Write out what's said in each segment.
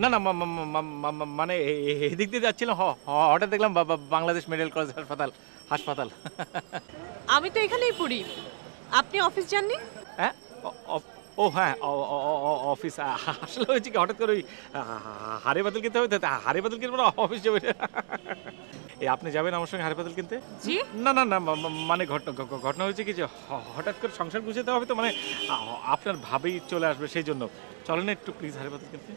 না, না, মানে এদিক দিয়ে যাচ্ছিলাম, হঠাৎ দেখলাম বাংলাদেশ মেডিকেল কলেজ হাসপাতাল, হাসপাতাল। আমি তো এখানেই পড়ি। আপনি অফিস যাননি? হ্যাঁ? অ অ ও হ্যাঁ, অফিস আসলে হয়েছে কি হঠাৎ করে ওই হাড়ি পাতিল কিনতে হবে তো, হাড়ি পাতিল কিনবো না অফিস যাবে। আপনি যাবেন আমার সঙ্গে হাড়ি পাতিল কিনতে? জি। না, না, না, মানে ঘটনা হয়েছে কি যে হঠাৎ করে সংসার গুছাতে হবে তো, মানে আপনার ভাবেই চলে আসবে সেইজন্য। চলেন না একটু প্লিজ হাড়ি পাতিল কিনতে?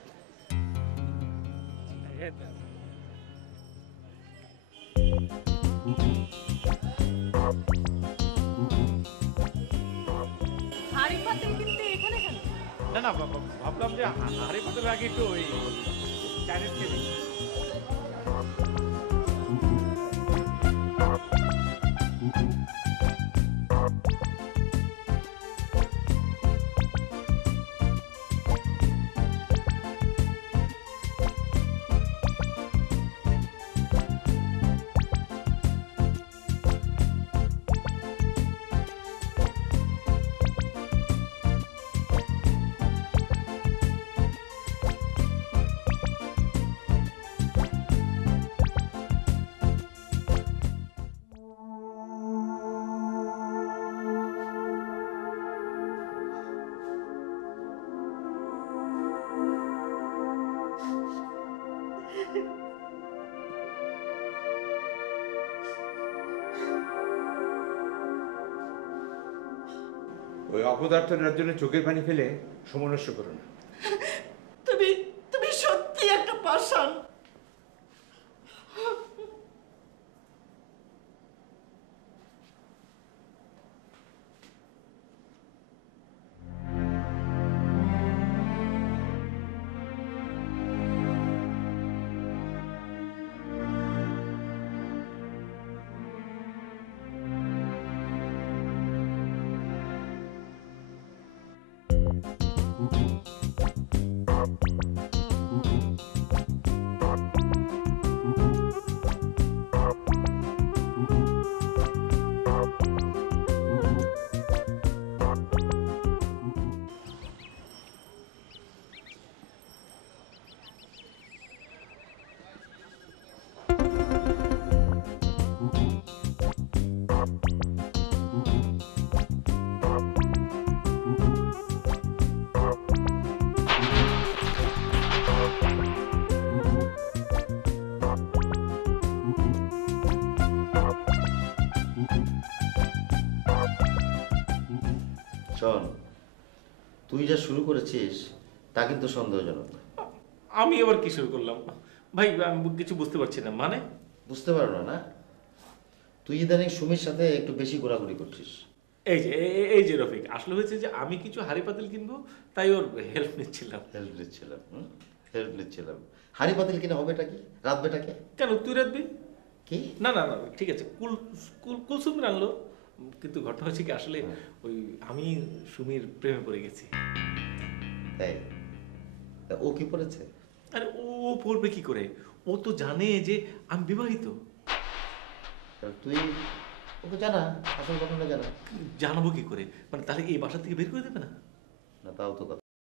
এ হাঁড়ি পাতিল কিনতে এখানে কেন? না, না, ভাবলাম যে হাড়ি পাতিলের আগে একটু ওই চাইনিজ খেয়ে নিই। ওই অপদার্থটার জন্য চোখের পানি ফেলে সময় নষ্ট করো না। তুমি তুমি সত্যি একটা পাষাণ। শোন, তুই যা শুরু করেছিস তা কিন্তু সন্দেহজনক। আমি এবার কি শুরু করলাম ভাই? আমি কিছু বুঝতে পারছি না। মানে বুঝতে পারো না না? তুই ইদানিং সুমির সাথে একটু বেশি ঘোরাঘুরি করছিস। এই যে রফিক, আসলে হয়েছে যে আমি কিছু হাড়ি পাতিল কিনবো, তাই ওর হেল্প নিচ্ছিলাম। হেল্প নিচ্ছিলাম, হেল্প নিচ্ছিলাম। হাড়ি পাতিল কিনা হবেটা কি, রাতবেটা কে? কেন তুই রাখবি? কি? না, না, না, ঠিক আছে, কুলসুম আনলো, কিন্তু ঘটনা হচ্ছে কি আসলে ওই আমি সুমির প্রেমে পড়ে গেছি। তাই? তা ও কি পড়েছে? আরে ও পড়বে কি করে? ও তো জানে যে আমি বিবাহিত। তা তুই ওকে জানা, আসল ঘটনা জানা। জানাবো কি করে? মানে তাহলে এই বাসা থেকে বের করে দেবে না? না তাও তো কথা।